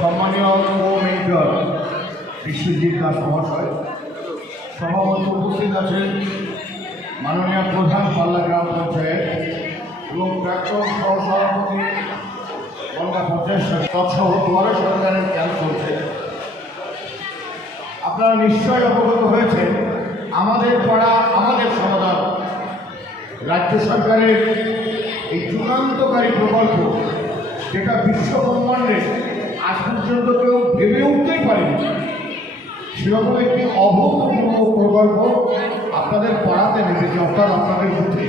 সম্মানীয় কো মেজর বিশ্বজিৎ দাস মহাশয়, সভাপতি উপস্থিত আছেন মাননীয় প্রধান পাল্লা গ্রাম পঞ্চায়েত এবং প্রাক্তন সহসভাপতি গঙ্গা পঞ্চায়েত তৎসহ সরকারের ক্যাম্প চলছে। আপনারা নিশ্চয়ই অবগত হয়েছেন, আমাদের পাড়া, আমাদের সমাধান রাজ্য সরকারের এই যুগান্তকারী প্রকল্প, যেটা বিশ্ব ব্রহ্মাণ্ডে আজ পর্যন্ত কেউ ভেবে উঠতেই পারেনি। সেরকম একটি অভূতপূর্ব প্রকল্প আপনাদের পাড়াতে নেমেছে অর্থাৎ আপনাদের মধ্যে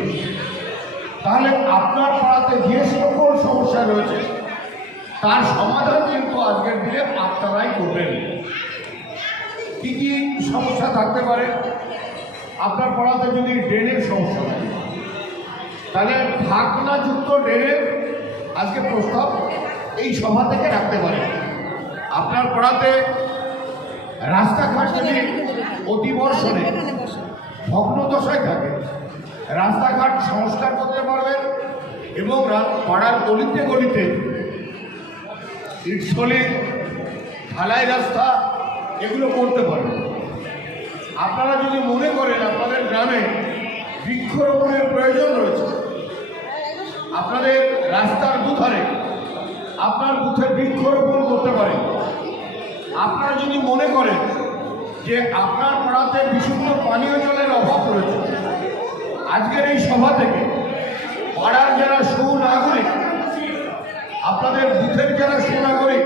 তাহলে আপনার পাড়াতে যে সকল সমস্যা রয়েছে, তার সমাধান কিন্তু আজকের দিনে আপনারাই করবেন। কী কী সমস্যা থাকতে পারে? আপনার পাড়াতে যদি ড্রেনের সমস্যা থাকে, তাহলে ঢাকনাযুক্ত ড্রেনের আজকে প্রস্তাব এই সভা থেকে রাখতে পারেন আপনার পাড়াতে রাস্তাঘাট যদি অতি বর্ষণে। ভগ্নদশায় থাকে। রাস্তাঘাট সংস্কার করতে পারবেন এবং পাড়ার গলিতে গলিতে ইটসলি, ঢালাই রাস্তা এগুলো করতে পারবেন। আপনারা যদি মনে করেন আপনাদের গ্রামে বৃক্ষরোপণের প্রয়োজন রয়েছে, আপনাদের রাস্তার দুধারে আপনার বুথে বৃক্ষরোপণ করতে পারেন আপনারা যদি মনে করেন যে আপনার পাড়াতে বিশুদ্ধ পানীয় জলের অভাব রয়েছে, আজকের এই সভা থেকে পাড়ার যারা সুনাগরিক, আপনাদের বুথের যারা সুনাগরিক,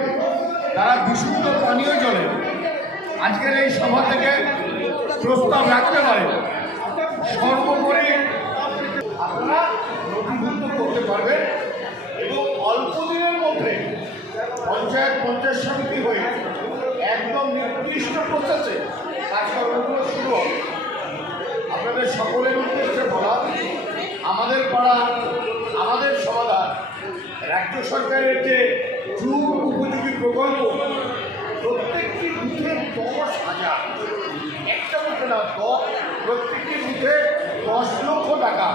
তারা বিশুদ্ধ পানীয় জলের আজকের এই সভা থেকে প্রস্তাব রাখতে পারেন সর্বোপরি আপনারা নথিভুক্ত করতে পারবেন এবং অল্প দিনের মধ্যে পঞ্চায়েত পঞ্চায়েত সমিতি হয়ে একদম নির্দিষ্ট প্রসেসে কাজকর্মগুলো শুরু হবে। আপনাদের সকলের উদ্দেশ্যে বলা, আমাদের পাড়া, আমাদের সমাধান, রাজ্য সরকারের যে যুগ উপযোগী প্রকল্প, প্রত্যেকটি বুথে দশ হাজার। একটা বুথে না, দশ, প্রত্যেকটি বুথে দশ লক্ষ টাকা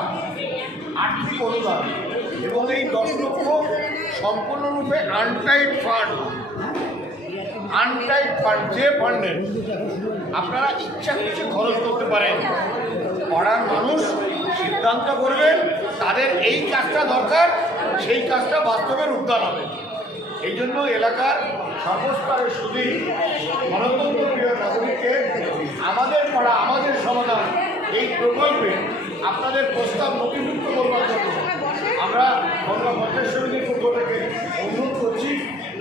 আর্থিক অনুদান। এবং এই দশ লক্ষ সম্পূর্ণরূপে আনটাইড ফান্ড আনটাইড ফান্ড যে ফান্ডের আপনারা ইচ্ছা খুশি খরচ করতে পারেন, পাড়ার মানুষ সিদ্ধান্ত করবেন তাদের এই কাজটা দরকার, সেই কাজটা বাস্তবের উদ্যান হবে। এই জন্য এলাকার সর্বস্তরের শুধু গণতন্ত্র প্রিয় নাগরিককে আমাদের পাড়া, আমাদের সমাধান, এই প্রকল্পে আপনাদের প্রস্তাব নথিভুক্ত করবার জন্য আমরা গঙ্গা সমিতির পক্ষ থেকে অনুরোধ করছি,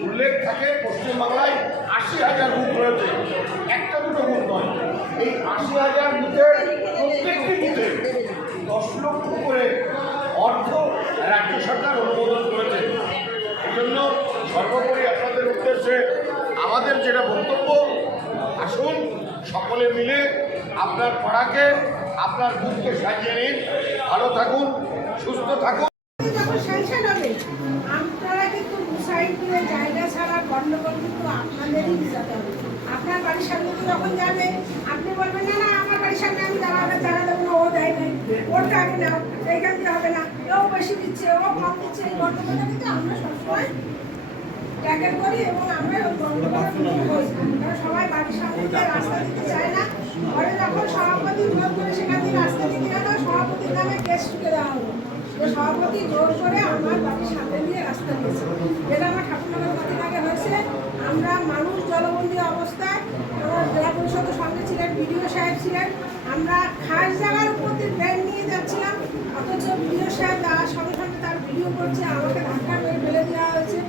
উল্লেখ থাকে পশ্চিমবাংলায় আশি হাজার বুথ রয়েছে। একটা দুটো বুথ নয়, এই আশি হাজার বুথের প্রত্যেকটি বুথে দশ লক্ষ করে অর্থ রাজ্য সরকার অনুমোদন করেছে। এই জন্য সর্বোপরি আপনাদের উদ্দেশ্যে আমাদের যেটা বক্তব্য, আসুন সকলে মিলে আপনার পাড়াকে, আপনার বুথকে সাজিয়ে নিন। ভালো থাকুন, সুস্থ থাকুন। হবে। আপনারা কিন্তু সাইড দিয়ে জায়গা ছাড়া গন্ডগোল কিন্তু আপনাদেরই মিশাতে হবে। আপনার বাড়ির সামনে দিয়ে যখন যাবে আপনি বলবেন না না আমার বাড়ির সামনে আমি দাঁড়াবে জায়গা দেবো না ও দেয় নাই ওরটা আগে নাও এইখান দিয়ে হবে না। ও বেশি দিচ্ছে ও কম দিচ্ছে এই গন্ডগোলটা কিন্তু আমরা সবসময় ট্যাকেল করি এবং আমরা সবাই বাড়ির সামনে দিয়ে রাস্তা দিতে চায় না। পরে যখন সভাপতি ভোট করে সেখান থেকে রাস্তা দিতে গেল সভাপতির নামে কেস ঠুকে দেওয়া হলো। সভাপতি জোর করে আমার বাড়ির সামনে দিয়ে রাস্তা দিয়েছে। যেটা আমার ঠাকুরনগর কদিন আগে হয়েছে। আমরা মানুষ জলবন্দী অবস্থায় আমার জেলা পরিষদের সঙ্গে ছিলেন, বিডিও সাহেব ছিলেন। আমরা খাস জায়গার উপর দিয়ে ট্রেন নিয়ে যাচ্ছিলাম। অথচ বিডিও সাহেব যাওয়ার সঙ্গে সঙ্গে তার ভিডিও করছে, আমাকে ধাক্কা মেরে ফেলে দেওয়া হয়েছে।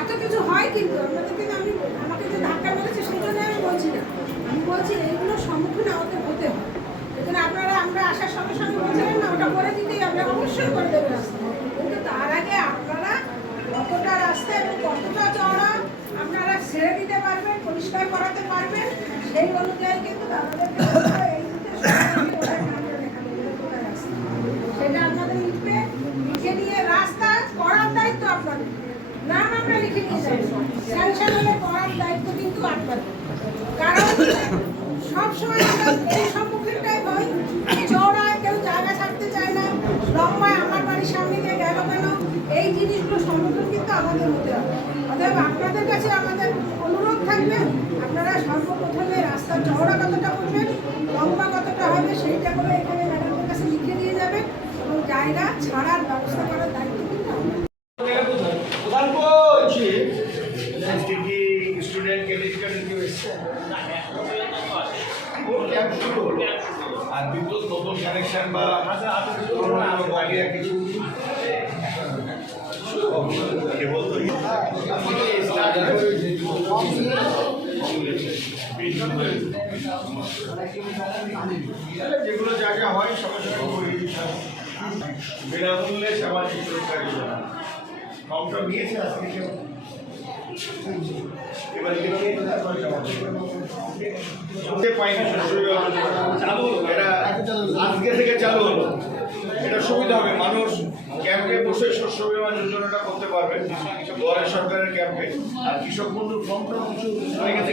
এত কিছু হয় কিন্তু আমাদের কিন্তু আমি, আমাকে যে ধাক্কা মেরেছে সেই আমি বলছি না। আমি বলছি এইগুলোর সম্মুখীন আমাদের হতে হয় এখানে আপনারা, আমরা আসার সঙ্গে সঙ্গে বলছিলেন না, ওটা করে দিতেই আমরা অবশ্যই করে দেবো রাস্তা। কিন্তু তার আগে আপনারা কতটা রাস্তা এবং কতটা চওড়া আপনারা ছেড়ে দিতে পারবেন, পরিষ্কার করাতে পারবেন, সেই অনুযায়ী কিন্তু আপনারা এই দিকে সবাইকে কোথায় নামবে দেখাবে যে কোথায় রাস্তা। সেটা আপনাদের লিখবে লিখে দিয়ে রাস্তা করার দায়িত্ব আপনাদের নাম আমরা লিখে নিয়ে যাব স্যাংশন হলে করার দায়িত্ব কিন্তু আপনাদের কারণ সবসময় আমরা এই সম্মুখীনটাই হই চওড়ায় কেউ জায়গা ছাড়তে চায় না লম্বায় আমার বাড়ির সামনে দিয়ে গেল কেন এই জিনিসগুলো সম্মুখীন কিন্তু আমাদের হতে হবে অতএব আপনাদের কাছে আমাদের থাকবে আপনারা সর্বপ্রথমে রাস্তা চওড়া কতটা করবেন লম্বা কতটা হবে সেইটা করে এখানে ম্যাডামের কাছে লিখে দিয়ে যাবেন এবং জায়গা ছাড়ার ব্যবস্থা করার দায়িত্ব কিন্তু আমাদের। আজকে কি স্টুডেন্ট ক্রেডিট কার্ড কেউ এসছে ও আর বিদ্যুৎ নতুন কানেকশন বা কিছু। কেবল তো স্টার্ট যেগুলো যা যা হয় করে দিতে হবে। বিনামূল্যে সামাজিক সুরক্ষা যোজনা ফর্মটা নিয়েছে আজকে কেউ? এবার। চালু হলো। এটা আজকে থেকে চালু হলো। এটা সুবিধা হবে। মানুষ ক্যাম্পে বসে শস্য বিমা যোজনাটা করতে পারবে। দুয়ারে সরকারের ক্যাম্পে আর কৃষক বন্ধুর ফর্মটা কিছু হয়ে গেছে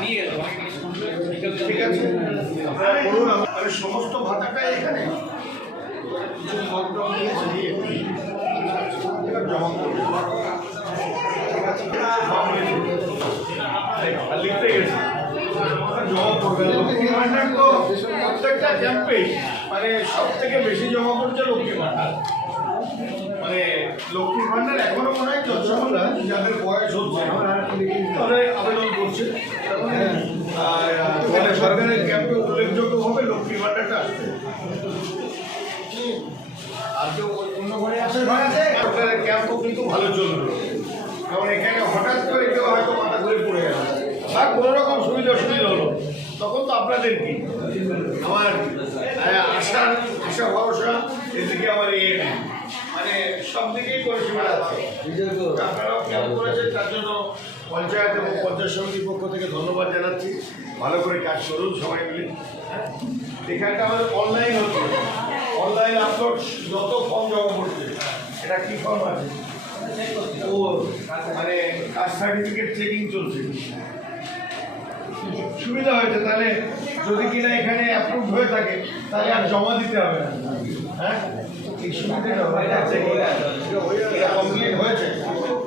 নিয়ে আসুন। ঠিক আছে? করুন মানে সমস্ত ভাতাটাই এখানে। কিছু ফর্ম টর্ম নিয়েছে লিখতে গেছে জমা করবে লক্ষ্মী ভান্ডার তো প্রত্যেকটা ক্যাম্পে মানে সব থেকে বেশি জমা করছে লক্ষ্মী ভান্ডার মানে লক্ষ্মী ভান্ডার এখনও মনে হয় যশোরা যাদের বয়স হচ্ছে তাদের আবেদন করছে মানে সরকারের ক্যাম্পে উল্লেখযোগ্যভাবে লক্ষ্মী ভান্ডারটা আসবে আর কেউ অন্য ঘরে আছে ঘর আছে সরকারের ক্যাম্পও কিন্তু ভালো চলবে কারণ এখানে হঠাৎ করে কেউ হয়তো মাথা ঘুরে পড়ে গেল। বা কোনো রকম সুবিধা অসুবিধা হলো তখন তো আপনাদের কি? আমার আশার আশা ভরসা, এদিকে আমার ইয়ে নেই মানে সব দিকেই পরিষেবা আছে। আপনারাও ক্যাম্প করেছেন, তার জন্য পঞ্চায়েত এবং পঞ্চায়েত সমিতির পক্ষ থেকে ধন্যবাদ জানাচ্ছি। ভালো করে কাজ করুন সবাই মিলে? এখানটা আমাদের অনলাইন হচ্ছে। অনলাইন আপলোড যত ফর্ম জমা করছে এটা কি ফর্ম আছে? ও মানে কাস্ট সার্টিফিকেট চেকিং চলছে। সুবিধা হয়েছে তাহলে যদি কিনা এখানে অ্যাপ্রুভ হয়ে থাকে তাহলে আর জমা দিতে হবে না। হ্যাঁ? এই সুবিধাটা এটা কমপ্লিট হয়েছে।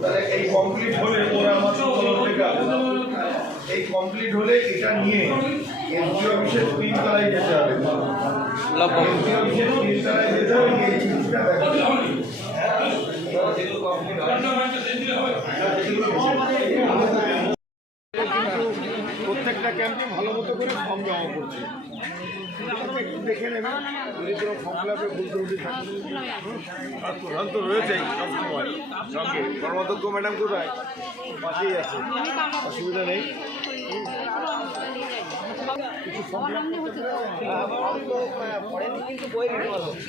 তাহলে এই কমপ্লিট হলে ওরা এই কমপ্লিট হলে এটা নিয়ে এনজিও অফিসের তিন তলায় যেতে হবে। এনজিও অফিসের তিন তলায় যেতে হবে এই জিনিসটা দেখাতে হবে। প্রত্যেকটা ক্যাম্পে ভালো মতো করে ফর্ম জমা করছে। একটু দেখে নেবেন যদি কোনো ফর্ম ফিল আপে ভুল ত্রুটি থাকে। আর প্রধান তো রয়েছেই সবসময়। সঙ্গে কর্মাধ্যক্ষ ম্যাডাম কোথায়? পাশেই আছে। অসুবিধা নেই।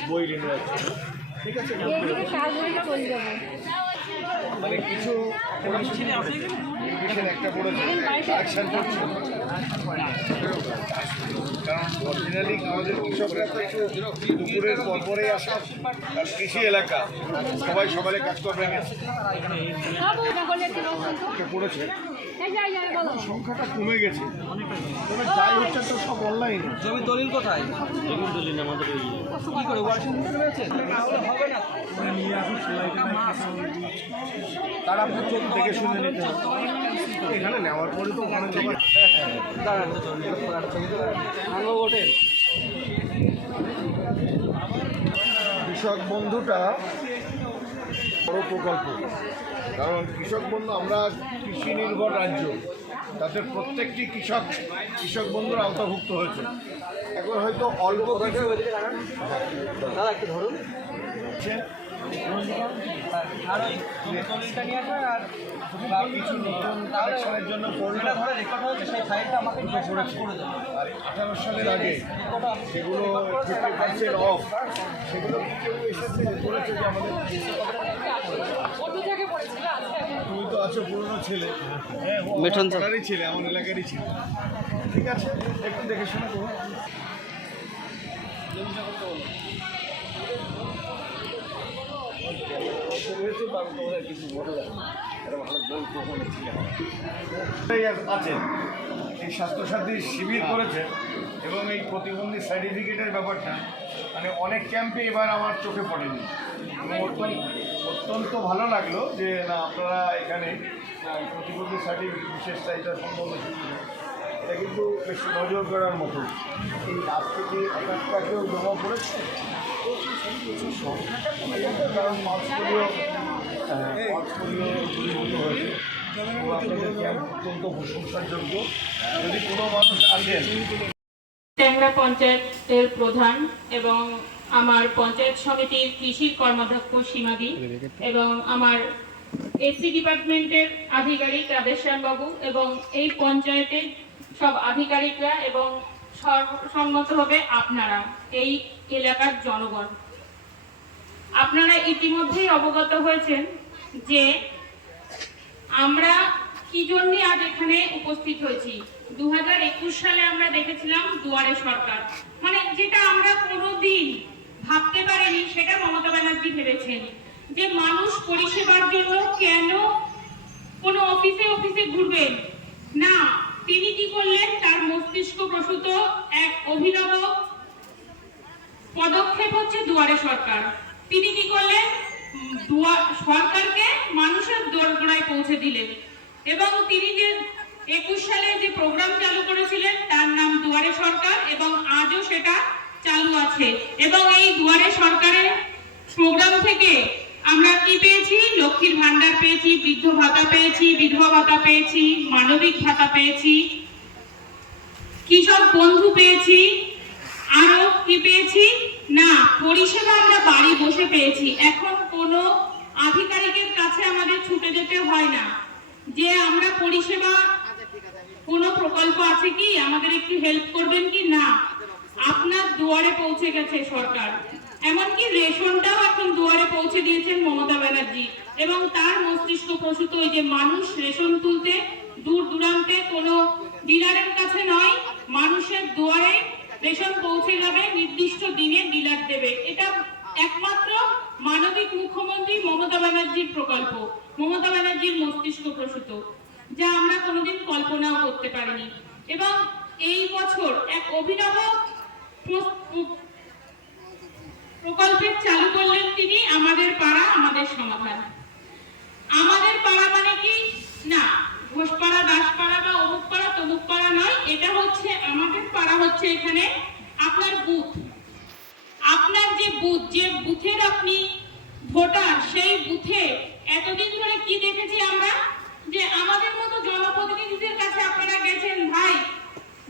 বই নিয়ে আছে। ঠিক আছে মানে কিছু ইংলিশের একটা পড়েছে অ্যাকশন করছে। কারণ অরিজিনালি আমাদের কৃষকরা দুপুরের পরপরে আসা কারণ কৃষি এলাকা সবাই সকালে কাজ করবে পড়েছে। সংখ্যাটা কমে গেছে। তবে যাই হচ্ছে তো সব অনলাইন জমির দলিল কোথায়? দলিল আমাদের কি করে ওয়াশিং মেশিন রয়েছে তার আপনার চোখ দেখে শুনে নিতে হবে। এখানে নেওয়ার পরে তো ওখানে দাঁড়ান তো দলিল একটা ছবি তোলেন আনব ওঠেন কৃষক বন্ধুটা বড় প্রকল্প। কারণ কৃষক বন্ধু আমরা কৃষি নির্ভর রাজ্য। তাদের প্রত্যেকটি কৃষক কৃষক বন্ধুর আওতাভুক্ত হয়েছে। এখন হয়তো অল্প দাদা একটু ধরুন। হচ্ছে, আর কিছু নতুন আর আঠারো সালের আগে সেগুলো ফিফটি পার্সেন্ট অফ সেগুলো কেউ তুমি তো আছো পুরনো ছেলে হ্যাঁ ও মিঠুন আমার স্যার। পাড়ারই ছেলে আমার এলাকারই ছেলে ঠিক আছে একটু দেখে শোনা করো আছেন এই স্বাস্থ্যসাথী শিবির করেছে এবং এই প্রতিবন্ধী সার্টিফিকেটের ব্যাপারটা মানে অনেক ক্যাম্পে এবার আমার চোখে পড়েনি। অত্যন্ত ভালো লাগল যে, না, আপনারা এখানে প্রতিবন্ধী সার্টিফিকেট বিশেষ চাহিদা শিশু এটা কিন্তু বেশ নজর করার মতো। এই আজ থেকে এক একটা কেউ জমা পড়েছে? আসেন ট্যাংরা পঞ্চায়েতের প্রধান এবং আমার পঞ্চায়েত সমিতির কৃষির কর্মাধ্যক্ষ সীমাদি এবং আমার এসি ডিপার্টমেন্টের আধিকারিক রাধেশ্যাম বাবু এবং এই পঞ্চায়েতের সব আধিকারিকরা এবং সর্বসম্মতভাবে আপনারা, এই এলাকার জনগণ। আপনারা ইতিমধ্যেই অবগত হয়েছেন যে আমরা কি জন্য আজ এখানে উপস্থিত হয়েছি? দুহাজার একুশ সালে আমরা দেখেছিলাম দুয়ারে সরকার। মানে যেটা আমরা কোনোদিন ভাবতে পারিনি, সেটা মমতা ব্যানার্জি ভেবেছেন। যে মানুষ পরিষেবার জন্য কেন কোনো অফিসে অফিসে ঘুরবেন? না, তিনি কি করলেন? তার মস্তিষ্ক প্রসূত এক অভিনব পদক্ষেপ হচ্ছে দুয়ারে সরকার। তিনি কি করলেন? সরকারকে মানুষের দোরগোড়ায় পৌঁছে দিলেন। এবং তিনি যে একুশ সালে যে প্রোগ্রাম চালু করেছিলেন, তার নাম দুয়ারে সরকার এবং আজও সেটা চালু আছে। এবং এই দুয়ারে সরকারের প্রোগ্রাম থেকে আমরা কি পেয়েছি? লক্ষ্মীর ভান্ডার পেয়েছি, বৃদ্ধ ভাতা পেয়েছি, বিধবা ভাতা পেয়েছি, মানবিক ভাতা পেয়েছি, কৃষক বন্ধু পেয়েছি আরও কি পেয়েছি? না, পরিষেবা আমরা বাড়ি বসে পেয়েছি। এখন কোনো আধিকারিকের কাছে আমাদের ছুটে যেতে হয় না। যে আমরা পরিষেবা, কোনো প্রকল্প আছে কি? আমাদের একটু হেল্প করবেন কি? না। আপনার দুয়ারে পৌঁছে গেছে সরকার। এমনকি রেশনটাও এখন দুয়ারে পৌঁছে দিয়েছেন মমতা ব্যানার্জি। এবং তার মস্তিষ্ক প্রসূত ওই যে মানুষ রেশন তুলতে, দূর দূরান্তে কোনো ডিলারের কাছে নয়, মানুষের দুয়ারে রেশন পৌঁছে যাবে, নির্দিষ্ট দিনে ডিলার দেবে। এটা একমাত্র মানবিক মুখ্যমন্ত্রী মমতা ব্যানার্জির প্রকল্প, মমতা ব্যানার্জির মস্তিষ্ক প্রসূত, যা আমরা কোনোদিন কল্পনাও করতে পারিনি। এবং এই বছর এক অভিনব প্র- প্র- প্রকল্পের চালু করলেন তিনি আমাদের পাড়া, আমাদের সমাধান। আমাদের পাড়া মানে কি? না, ঘোষপাড়া দাসপাড়া হচ্ছে, আমাদের পাড়া হচ্ছে এখানে আপনার বুথ। আপনার যে বুথ, যে বুথের আপনি ভোটার, সেই বুথে এতদিন ধরে কি দেখেছি আমরা? যে আমাদের মতো জনপ্রতিনিধিদের কাছে আপনারা গেছেন, ভাই,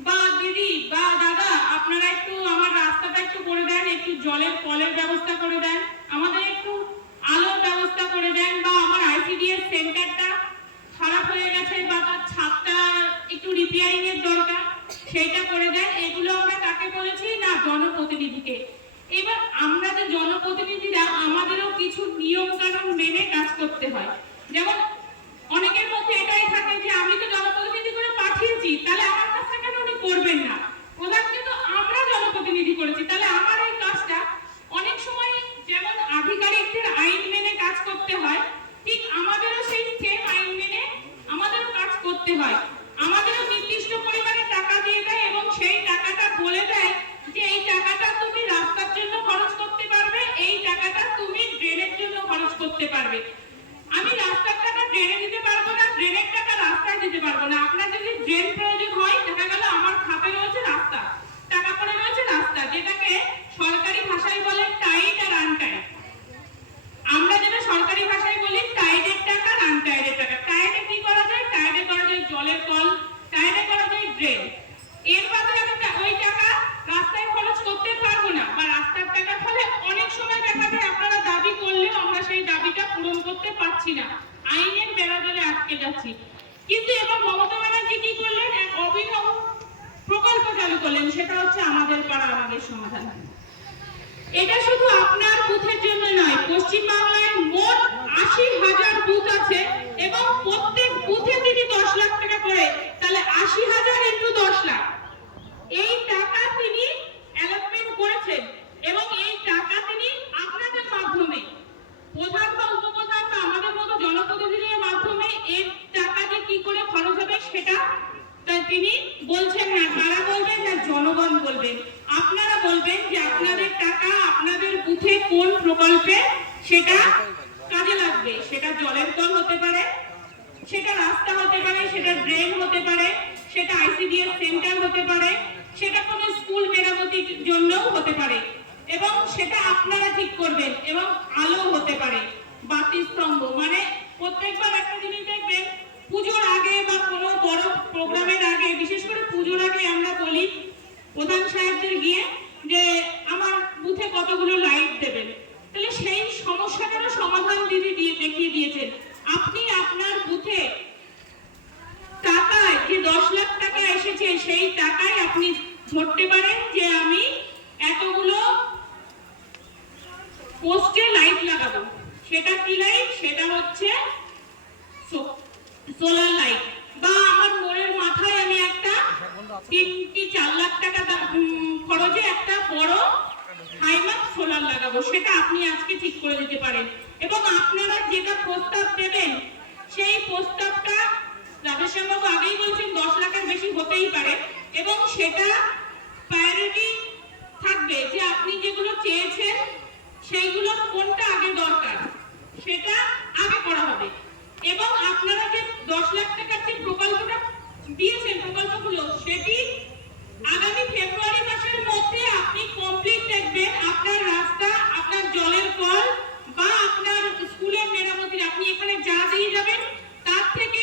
বা দিদি, বা দাদা, আপনারা একটু আমার রাস্তাটা একটু করে দেন, একটু জলের কলের ব্যবস্থা করে দেন, আমাদের একটু আলোর ব্যবস্থা করে দেন, বা আমার আইসিডিএস সেন্টারটা খারাপ হয়ে গেছে, বা তার ছাদটা একটু রিপেয়ারিং এর দরকার। সেইটা করে দেয় এগুলো আমরা কাকে বলেছি না, জনপ্রতিনিধিকে। এবার আমরা যে জনপ্রতিনিধিরা, আমাদেরও কিছু নিয়ম কানুন মেনে কাজ করতে হয় যেমন অনেকের মধ্যে এটাই থাকে যে আমি তো জনপ্রতিনিধি করে পাঠিয়েছি তাহলে আমার কাছে কেন উনি করবেন না প্রধানকে তো আমরা জনপ্রতিনিধি করেছি তাহলে আমার এই কাজটা অনেক সময় যেমন আধিকারিকদের আইন মেনে কাজ করতে হয় ঠিক আমাদেরও সেই সেম আইন মেনে আমাদেরও কাজ করতে হয় আমাদেরও নির্দিষ্ট পরিমাণে টাকা দিয়ে দেয় এবং সেই টাকাটা বলে দেয় যে এই টাকাটা তুমি রাস্তার জন্য খরচ করতে পারবে এই টাকাটা তুমি ড্রেনের জন্য খরচ করতে পারবে আমি রাস্তার টাকা ড্রেনে দিতে পারব না ড্রেনের টাকা রাস্তায় দিতে পারব না আপনার যদি ড্রেন প্রয়োজন হয় দেখা গেল আমার খাপে রয়েছে রাস্তা টাকা পড়ে রয়েছে রাস্তা যেটাকে সরকারি ভাষায় বলে টাইট আর আনটাইট আমরা যেটা সরকারি ভাষায় বলি টাইডের টাকা নান টাইডের টাকা টাইডে কি করা যায় টাইডে করা যায় জলের কল টাইডে করা যায় ড্রেন এর বাদে আমি টা- ওই টাকা রাস্তায় খরচ করতে পারব না বা রাস্তার টাকার ফলে অনেক সময় দেখা যায় আপনারা দাবি করলেও আমরা সেই দাবিটা পূরণ করতে পারছি না আইনের বেড়াদরে আটকে যাচ্ছি কিন্তু এবার মমতা ব্যানার্জি কি করলেন এক অভিনব প্রকল্প চালু করলেন সেটা হচ্ছে আমাদের পাড়া আমাদের সমাধান এটা শুধু আপনার বুথের জন্য নয় পশ্চিম বাংলায় মোট আশি হাজার বুথ আছে এবং প্রত্যেক বুথে তিনি দশ লাখ টাকা করে তাহলে আশি হাজার ইন্টু দশ লাখ এই টাকা তিনি অ্যালটমেন্ট করেছেন এবং এই টাকা তিনি আপনাদের মাধ্যমে প্রধান বা উপপ্রধান বা আমাদের মতো জনপ্রতিনিধিদের মাধ্যমে এর টাকা যে কি করে খরচ হবে সেটা তা তিনি বলছেন না কারা বলবেন না, জনগণ বলবেন আপনারা বলবেন যে আপনাদের টাকা আপনাদের বুথে কোন প্রকল্পে সেটা কাজে লাগবে? সেটা জলের কল হতে পারে, সেটা রাস্তা হতে পারে, সেটা ড্রেন হতে পারে, সেটা আইসিডিএস সেন্টার হতে পারে, সেটা কোনো স্কুল মেরামতির জন্যও হতে পারে। এবং সেটা আপনারা ঠিক করবেন এবং আলো হতে পারে বাতি স্তম্ভ মানে প্রত্যেকবার একটা জিনিস দেখবেন পুজোর আগে বা কোনো বড় প্রোগ্রামের আগে, বিশেষ করে পুজোর আগে আমরা বলি প্রধান সাহেবদের গিয়ে যে আমার বুথে কতগুলো লাইট দেবেন। তাহলে সেই সমস্যাটারও সমাধান দিদি দিয়ে দেখিয়ে দিয়েছেন। আপনি আপনার বুথে টাকায় যে দশ লাখ টাকা এসেছে, সেই টাকায় আপনি ধরতে পারেন যে আমি এতগুলো পোস্টে লাইট লাগাবো সেটা কি লাইট সেটা হচ্ছে সোলার লাইট বা আমার মোড়ের মাথায় আমি একটা তিন কি চার লাখ টাকা দা- উম, খরচে একটা বড় হাইমার্ক সোলার লাগাবো সেটা আপনি আজকে ঠিক করে দিতে পারেন এবং আপনারা যেটা প্রস্তাব দেবেন সেই প্রস্তাবটা রাধেশ্যামবাবু আগেই বলছেন দশ লাখের বেশি হতেই পারে এবং সেটা প্রায়োরিটি থাকবে যে আপনি যেগুলো চেয়েছেন সেইগুলোর কোনটা আগে দরকার? সেটা আগে করা হবে। এবং আপনারা যে দশ লাখ টাকার যে প্রকল্পটা দিয়েছেন, প্রকল্পগুলো, সেটি আগামী ফেব্রুয়ারি মাসের মধ্যে আপনি কমপ্লিট দেখবেন। আপনার রাস্তা, আপনার জলের কল বা আপনার স্কুলের মেরামতির, আপনি এখানে যা দিয়ে যাবেন, তার থেকে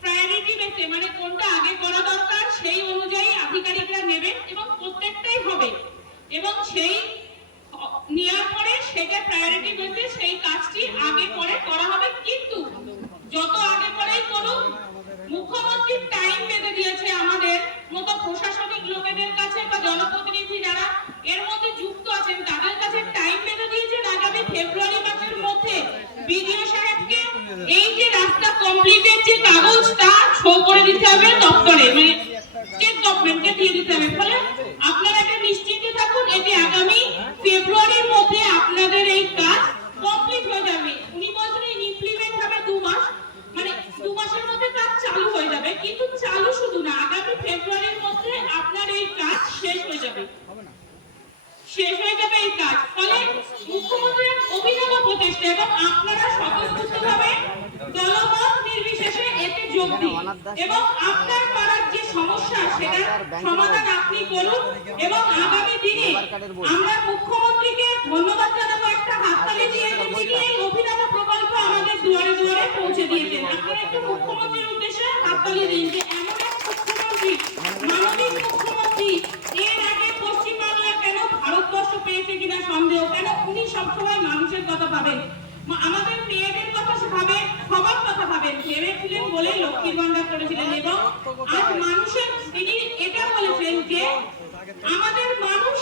প্রায়োরিটি বেসে মানে কোনটা আগে করা দরকার, সেই অনুযায়ী আধিকারিকরা নেবেন এবং প্রত্যেকটাই হবে। এবং সেই নেওয়ার পরে প্রায়োরিটি বেসে সেই কাজটি আগে পরে করা হবে, কিন্তু যত আগে পরেই করুক, মুখ্যমন্ত্রী টাইম বেঁধে দিয়েছে আমাদের মতো প্রশাসনিক লোকেদের কাছে বা জনপ্রতিনিধি যারা এর মধ্যে যুক্ত আছেন তাদের কাছে টাইম বেঁধে দিয়েছেন আগামী ফেব্রুয়ারি মাসের মধ্যে বিডিও সাহেবকে এই যে রাস্তা কমপ্লিটের যে কাগজ তা শো করে দিতে হবে দপ্তরে মানে স্টেট গভর্নমেন্টকে দিয়ে দিতে হবে ফলে আপনারা এটা নিশ্চিন্তে থাকুন এটি আগামী ফেব্রুয়ারির মধ্যে আপনাদের এই কাজ কমপ্লিট হয়ে যাবে উনি বলছেন ইমপ্লিমেন্ট হবে দু মাস মানে দু মাসের মধ্যে কাজ চালু হয়ে যাবে কিন্তু চালু শুধু না আগামী ফেব্রুয়ারির মধ্যে আপনার এই কাজ শেষ হয়ে যাবে শেষ হয়ে যাবে এই কাজ ফলে মুখ্যমন্ত্রীর অভিনব প্রচেষ্টা এবং আপনারা স্বতঃস্ফূর্তভাবে দলমত নির্বিশেষে এতে যোগ দিন এবং আপনার পাড়ার যে সমস্যা সেটা সমাধান আপনি করুন এবং আগামী দিনে আমরা মুখ্যমন্ত্রীকে ধন্যবাদ জানাব। একটা হাততালি দিয়ে তিনি এই অভিনব প্রকল্প আমাদের দুয়ারে দুয়ারে পৌঁছে দিয়েছেন। আপনারা একটু মুখ্যমন্ত্রীর উদ্দেশ্যে হাততালি দিন যে এমন এক মুখ্যমন্ত্রী, মাননীয় মুখ্যমন্ত্রী, এর আগে পশ্চিমবাংলা কেন ভারতবর্ষ পেয়েছে কিনা সন্দেহ? কেন উনি সবসময় মানুষের কথা ভাবেন? আমাদের মেয়েদের কথা ভাবেন সবার কথা ভাবেন। ভেবেছিলেন বলে লক্ষ্মীর ভান্ডার করেছিলেন এবং আজ মানুষের, তিনি এটা বলেছেন যে আমাদের মানুষ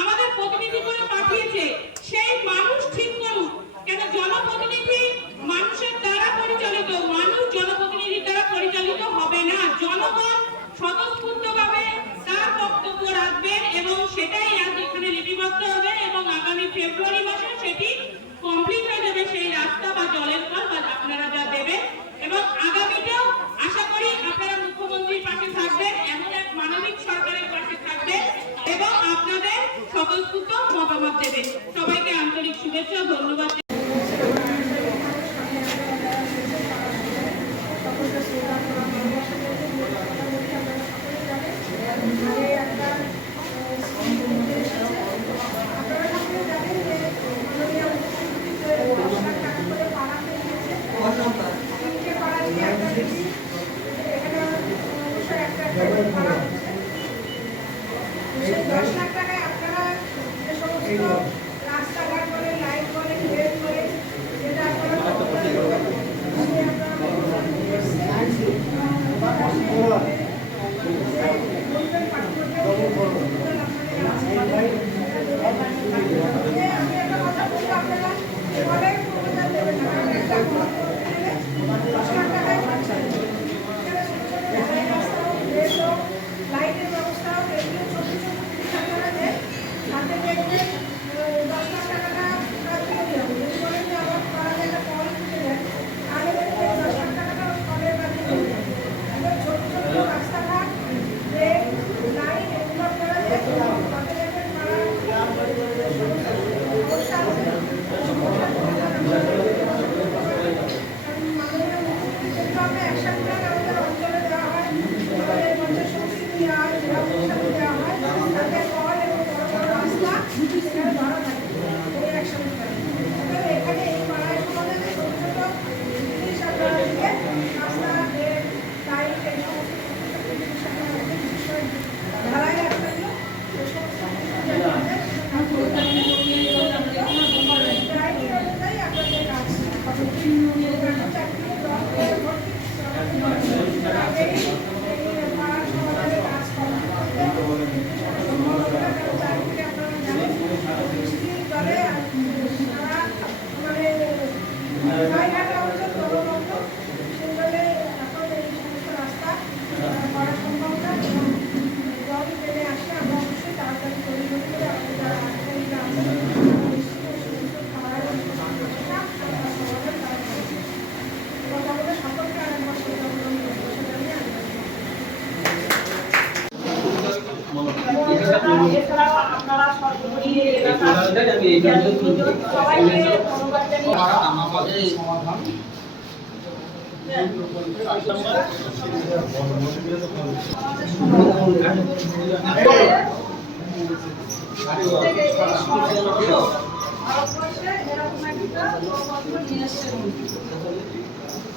আমাদের প্রতিনিধি করে পাঠিয়েছে। সেই মানুষ ঠিক করুক। কেন জনপ্রতিনিধি মানুষের দ্বারা পরিচালিত, মানুষ জনপ্রতিনিধির দ্বারা পরিচালিত হবে না। জনগণ স্বতঃস্ফূর্তভাবে তার বক্তব্য রাখবেন এবং সেটাই আজ এখানে লিপিবদ্ধ হবে এবং আগামী ফেব্রুয়ারি মাসে সেটি কমপ্লিট হয়ে যাবে সেই রাস্তা বা জলের কল আপনারা যা দেবেন এবং আগামীতেও আশা করি আপনারা মুখ্যমন্ত্রীর পাশে থাকবেন এমন এক মানবিক সরকারের পাশে থাকবেন এবং আপনাদের স্বতঃস্ফূর্ত মতামত দেবেন সবাইকে আন্তরিক শুভেচ্ছা ও ধন্যবাদ দশ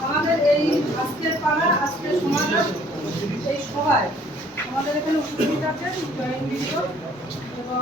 আমাদের এই আজকের পাড়া আজকের সমাধান এই সভায় আমাদের এখানে উপস্থিত আছেন জয়েন্ট এবং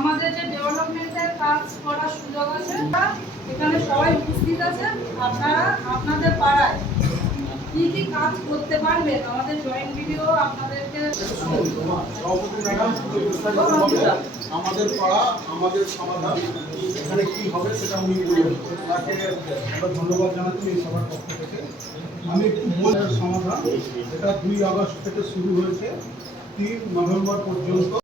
আমাদের যে ডেভেলপমেন্টের কাজ করার সুযোগ আছে এখানে সবাই উপস্থিত আছে। আপনারা আপনাদের পাড়ায় কি কি কাজ করতে পারবেন? আমাদের জয়েন্ট ভিডিও আপনাদেরকে আমাদের পাড়া, আমাদের সমাধান, এখানে কি হবে সেটা উনি তাকে আমরা ধন্যবাদ জানাচ্ছি এই সবার পক্ষ থেকে। আমি একটু বলছি, সমাধান, এটা দুই আগস্ট থেকে শুরু হয়েছে, তিন নভেম্বর পর্যন্ত